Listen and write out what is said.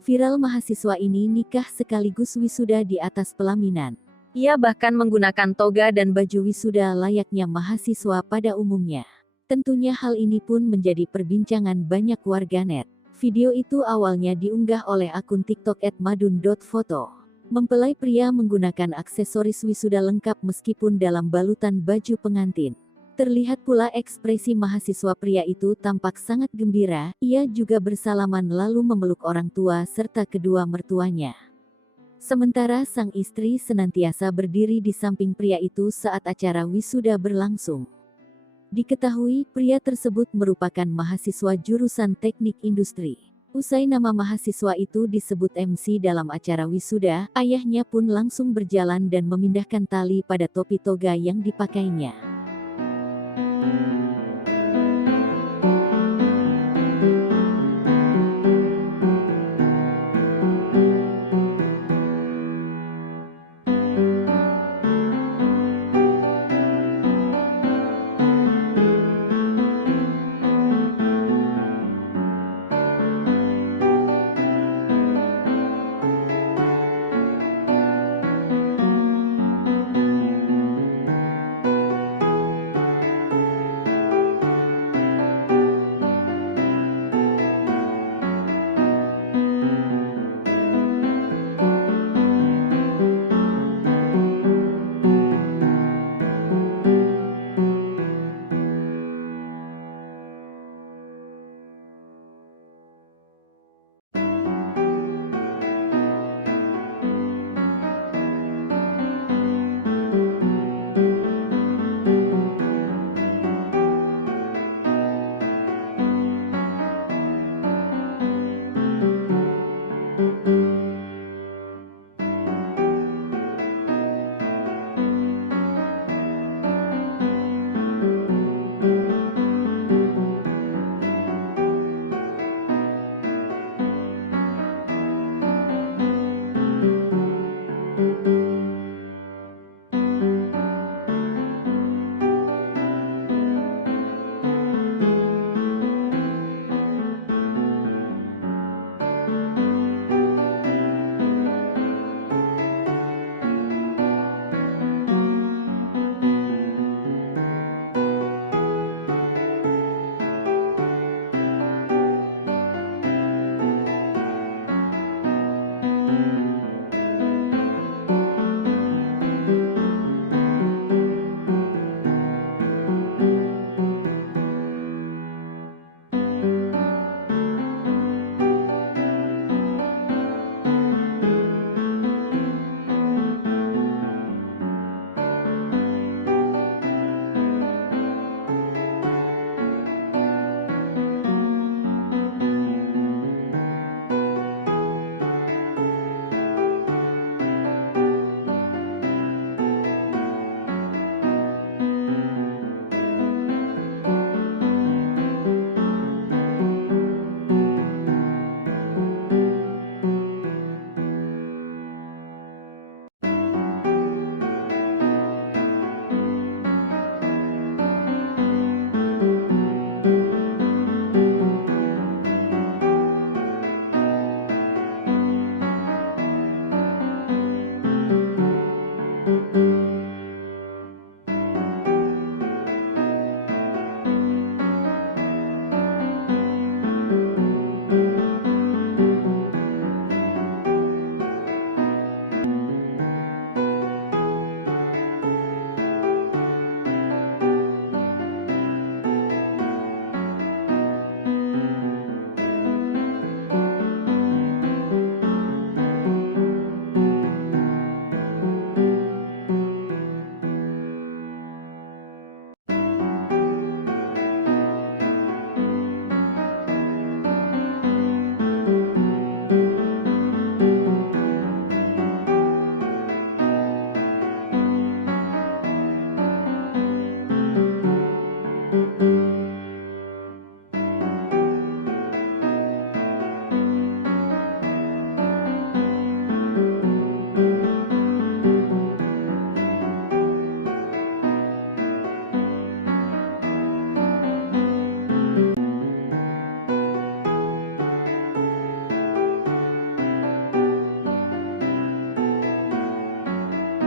Viral mahasiswa ini nikah sekaligus wisuda di atas pelaminan. Ia bahkan menggunakan toga dan baju wisuda layaknya mahasiswa pada umumnya. Tentunya hal ini pun menjadi perbincangan banyak warganet. Video itu awalnya diunggah oleh akun TikTok @madun.foto. Mempelai pria menggunakan aksesoris wisuda lengkap meskipun dalam balutan baju pengantin. Terlihat pula ekspresi mahasiswa pria itu tampak sangat gembira, ia juga bersalaman lalu memeluk orang tua serta kedua mertuanya. Sementara sang istri senantiasa berdiri di samping pria itu saat acara wisuda berlangsung. Diketahui pria tersebut merupakan mahasiswa jurusan teknik industri. Usai nama mahasiswa itu disebut MC dalam acara wisuda, ayahnya pun langsung berjalan dan memindahkan tali pada topi toga yang dipakainya.